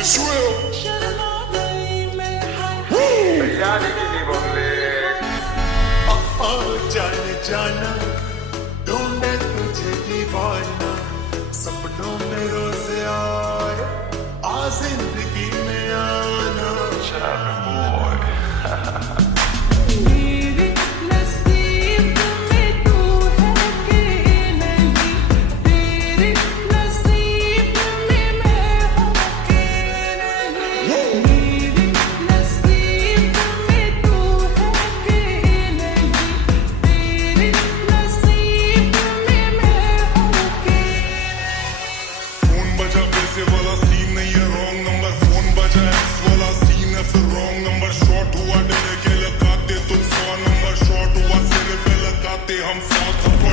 It's real. जाने जाना ढूंढे तुझे दीवाना सपनों में रोज आए आ जिंदगी में आना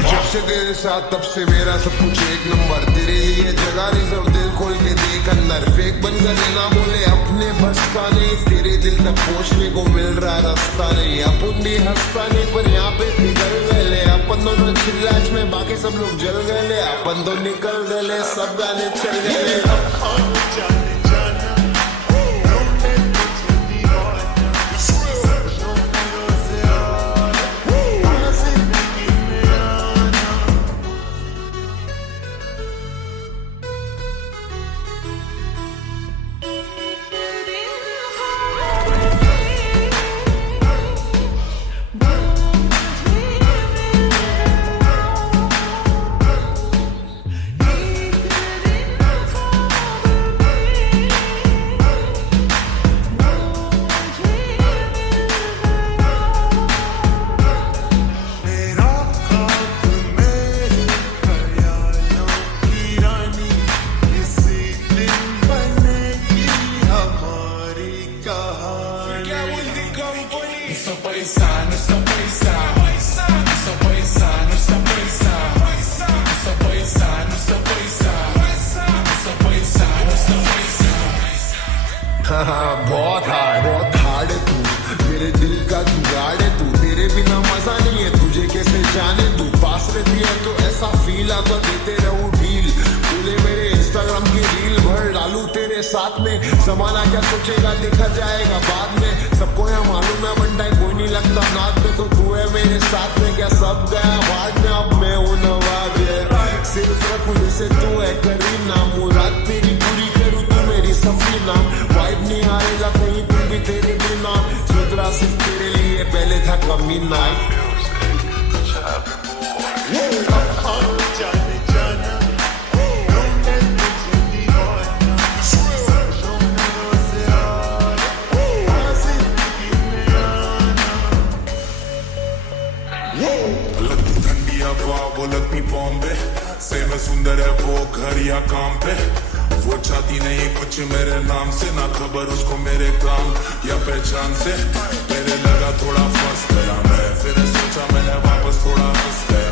जब से तेरे साथ तब से मेरा सब कुछ एक नंबर तेरे लिए जगह रिजर्व दिल खोल के देख अंदर फेक बन गए ना बोले अपने बस का नहीं तेरे दिल तक पहुंचने को मिल रहा रास्ता नहीं अपन भी हंसता नहीं पर यहाँ पे पिघल गए अपन दोनों चिल्लाच में बाकी सब लोग जल गए अपन तो निकल गए सब गाने चल गए बहुत हार्ड है तू मेरे दिल का जुगाड़ है तू तेरे बिना मजा नहीं है तुझे कैसे जाने तू पास रहती है तो ऐसा फील आता देते रहूं ढील बोले मेरे इंस्टाग्राम की रील भर डालू तेरे साथ में जमाना क्या सोचेगा देखा जाएगा बाद में सबको यहाँ मालूम है बंटा कोई नहीं लगता नाथ में तो तू है मेरे साथ में क्या सब गया बाद में अब मैं हूं नवाब सिर्फ रखूं जैसे तू है करीना मुराद तेरी पूरी करूं तू मेरी सफीना वाइब नहीं आएगा कहीं तू भी तेरे बिना सुधरा सिर्फ तेरे लिए पहले था कमीना जाने जाना ढूंढे तुझे दीवाना सपनों में रोज आए आ जिंदगी में आना अलग तू ठंडी हवा वो लगती बॉम्बे से मैं सुंदर है वो घर या काम पे वो चाहती नहीं कुछ मेरे नाम से ना खबर उसको मेरे काम या पहचान से मेरे लगा थोड़ा फंस गया मैं फिर सोचा मैंने वापस थोड़ा हंस गया